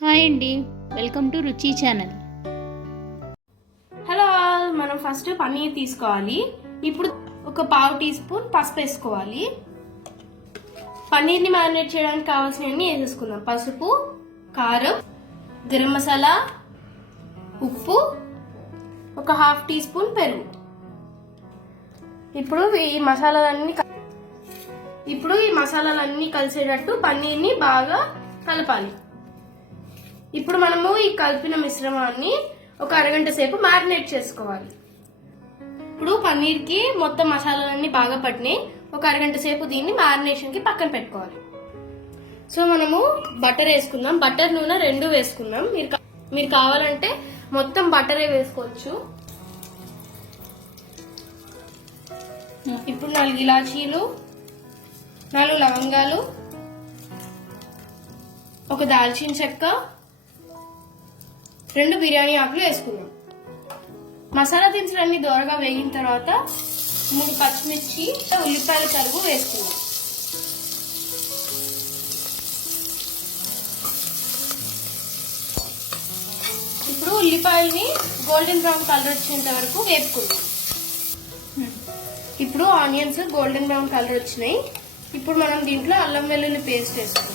Hi అండి, welcome to రుచి channel. Hello all, మనం ఫస్ట్ పన్నీర్ తీసుకోవాలి. ఇప్పుడు ఒక పావు టీ స్పూన్ పసుపు వేసుకోవాలి. పన్నీర్ని మ్యారినేట్ చేయడానికి కావాల్సినవన్నీ వేసేసుకుందాం. పసుపు, కారం, గరం మసాలా, ఉప్పు, ఒక హాఫ్ టీ స్పూన్ పెరుగు. ఇప్పుడు ఈ మసాలాలన్నీ కలిసేటట్టు పన్నీర్ని బాగా కలపాలి. ఇప్పుడు మనము ఈ కలిపిన మిశ్రమాన్ని ఒక అరగంట సేపు మ్యారినేట్ చేసుకోవాలి. ఇప్పుడు పన్నీర్ కి మొత్తం మసాలాలన్నీ బాగా పట్టినాయి. ఒక అరగంట సేపు దీన్ని మ్యారినేషన్ కి పక్కన పెట్టుకోవాలి. సో మనము బటర్ వేసుకుందాం. బటర్ నూనె రెండు వేసుకుందాం. మీరు కావాలంటే మొత్తం బటరే వేసుకోవచ్చు. ఇప్పుడు 4 ఇలాచీలు, 4 లవంగాలు, ఒక దాల్చిన చెక్క, 2 బిర్యానీ ఆకులు వేసుకున్నాం. మసాలా దినుసులన్నీ దోరగా వేగిన తర్వాత 3 పచ్చిమిర్చి, ఉల్లిపాయల తరుగు వేసుకున్నాం. ఇప్పుడు ఉల్లిపాయల్ని గోల్డెన్ బ్రౌన్ కలర్ వచ్చేంత వరకు వేపుకున్నాం. ఇప్పుడు ఆనియన్స్ గోల్డెన్ బ్రౌన్ కలర్ వచ్చినాయి. ఇప్పుడు మనం దీంట్లో అల్లం వెల్లుల్లి పేస్ట్ వేసుకున్నాం.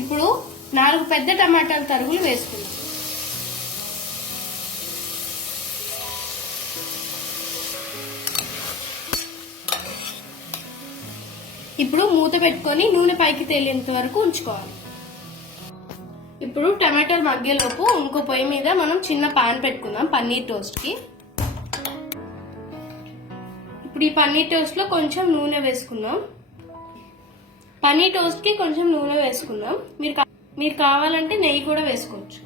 ఇప్పుడు 4 పెద్ద టమాటాల తరుగులు వేసుకున్నాం. ఇప్పుడు మూత పెట్టుకొని నూనె పైకి తేలేంత వరకు ఉంచుకోవాలి. ఇప్పుడు టమాటాలు మగ్గేలోపు ఇంకో పొయ్యి మీద మనం చిన్న పాన్ పెట్టుకుందాం పన్నీర్ టోస్ట్ కి. ఇప్పుడు ఈ పన్నీర్ టోస్ట్ లో కొంచెం నూనె వేసుకుందాం. పన్నీర్ టోస్ట్ కి కొంచెం నూనె వేసుకుందాం. మీరు కావాలంటే నెయ్యి కూడా వేసుకోవచ్చు.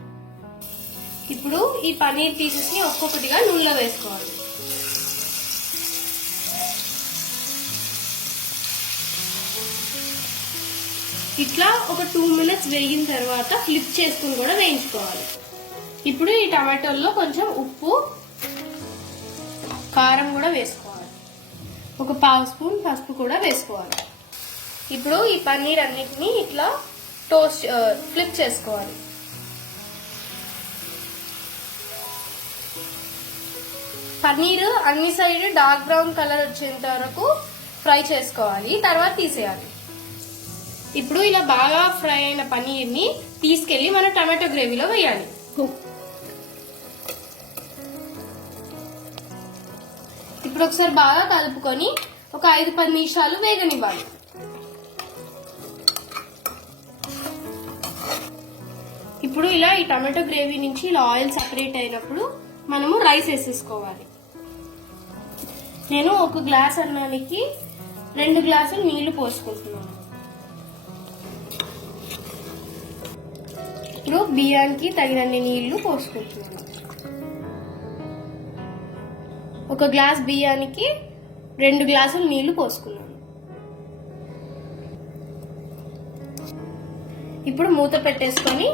ఇప్పుడు ఈ పన్నీర్ పీసెస్ ని ఒక్కొక్కటిగా నూనెలో వేసుకోవాలి. ఇట్లా ఒక 2 మినిట్స్ వేగిన తర్వాత ఫ్లిప్ చేసుకుని కూడా వేయించుకోవాలి. ఇప్పుడు ఈ టమాటోల్లో కొంచెం ఉప్పు, కారం కూడా వేసుకోవాలి. ఒక పావు స్పూన్ పసుపు కూడా వేసుకోవాలి. ఇప్పుడు ఈ పన్నీర్ అన్నిటిని ఇట్లా ఫ్లిప్ చేసుకోవాలి. పన్నీర్ అన్ని సైడ్ డార్క్ బ్రౌన్ కలర్ వచ్చేంత వరకు ఫ్రై చేసుకోవాలి. తర్వాత తీసేయాలి. ఇప్పుడు ఇలా బాగా ఫ్రై అయిన పన్నీర్ ని తీసుకెళ్లి మన టమాటో గ్రేవీలో వేయాలి. ఇప్పుడు ఒకసారి బాగా కలుపుకొని ఒక 5-10 నిమిషాలు వేగనివ్వాలి. ఇప్పుడు ఇలా ఈ టమాటో గ్రేవీ నుంచి ఇలా ఆయిల్ సెపరేట్ అయినప్పుడు మనము రైస్ వేసేసుకోవాలి. నేను ఒక గ్లాస్ అన్నానికి 2 గ్లాసులు నీళ్లు పోసుకుంటున్నాను. ఇప్పుడు బియ్యానికి తగినన్ని నీళ్లు పోసుకుంటున్నాను. ఒక గ్లాస్ బియ్యానికి 2 గ్లాసులు నీళ్లు పోసుకున్నాను. ఇప్పుడు మూత పెట్టేసుకొని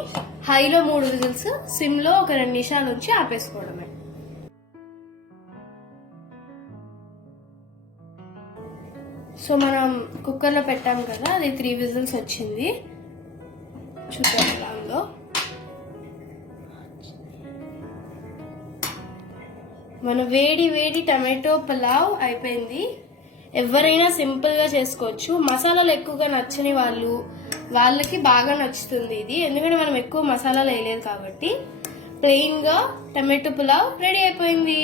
హైలో 3 విజిల్స్, సిమ్ లో ఒక 2 నిమిషాల నుంచి ఆపేసుకోవడమే. సో మనం కుక్కర్ లో పెట్టాం కదా, అది 3 విజిల్స్ వచ్చింది. చూద్దాం ఎలా ఉందో. మన వేడి వేడి టమాటో పులావ్ అయిపోయింది. ఎవరైనా సింపుల్ గా చేసుకోవచ్చు. మసాలాలు ఎక్కువగా నచ్చని వాళ్ళకి బాగా నచ్చుతుంది ఇది, ఎందుకంటే మనం ఎక్కువ మసాలాలు వేయలేదు కాబట్టి. ప్లెయిన్ గా టమాటో పులావ్ రెడీ అయిపోయింది.